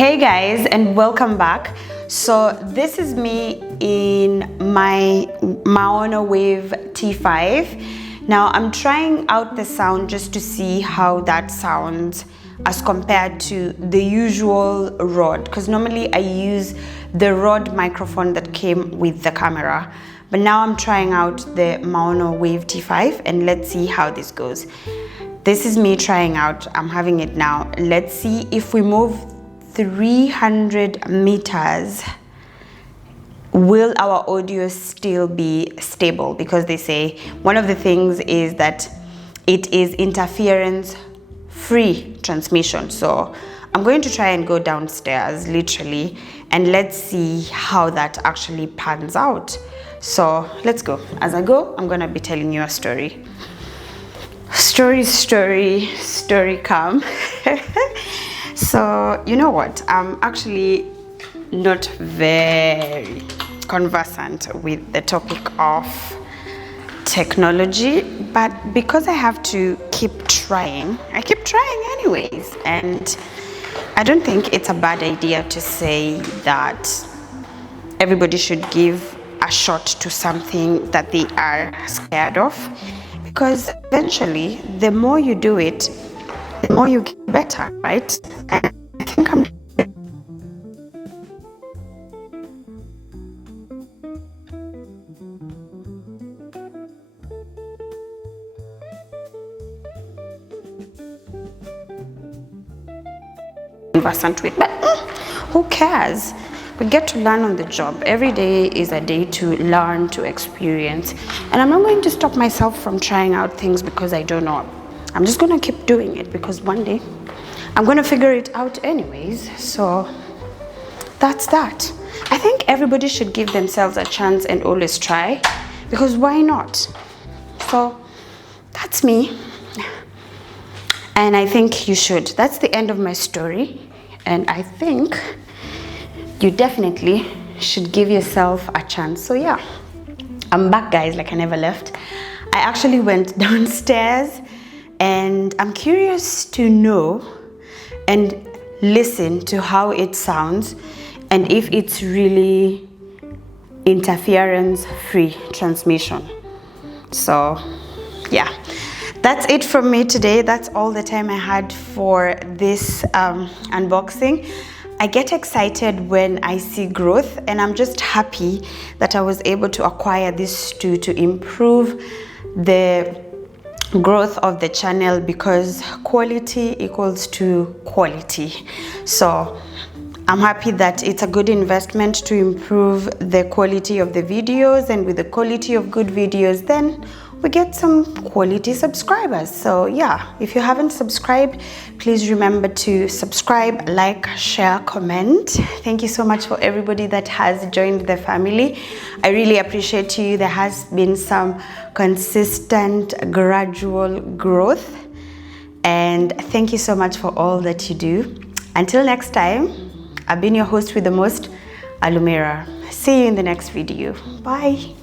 Hey guys, and welcome back. So this is me in my Maono Wave T5. Now I'm trying out the sound just to see how that sounds as compared to the usual Rode, because normally I use the Rode microphone that came with the camera, but now I'm trying out the Maono Wave T5 and let's see how this goes. This is me trying out. I'm having it now. Let's see if we move 300 meters, will our audio still be stable? Because they say one of the things is that it is interference free transmission. So I'm going to try and go downstairs literally, and let's see how that actually pans out. So let's go. As I go, I'm gonna be telling you a story. Story come. So you know what, I'm actually not very conversant with the topic of technology, but because I have to keep trying, I keep trying anyways. And I don't think it's a bad idea to say that everybody should give a shot to something that they are scared of, because eventually the more you do it, the more you get better, right? And I think I'm conversant with, but who cares? We get to learn on the job. Every day is a day to learn, to experience, and I'm not going to stop myself from trying out things because I don't know. I'm just going to keep doing it because one day I'm going to figure it out anyways. So that's that. I think everybody should give themselves a chance and always try, because why not? So that's me, and I think you should. That's the end of my story, and I think you definitely should give yourself a chance. So yeah, I'm back, guys, like I never left. I actually went downstairs, and I'm curious to know and listen to how it sounds and if it's really interference free transmission. So yeah, that's it from me today. That's all the time I had for this unboxing. I get excited when I see growth, and I'm just happy that I was able to acquire these two to improve the growth of the channel, because quality equals to quality. So I'm happy that it's a good investment to improve the quality of the videos, and with the quality of good videos, then we get some quality subscribers. So yeah, if you haven't subscribed, please remember to subscribe, like, share, comment. Thank you so much for everybody that has joined the family. I really appreciate you. There has been some consistent, gradual growth, and thank you so much for all that you do. Until next time, I've been your host with the most, Alumira. See you in the next video. Bye.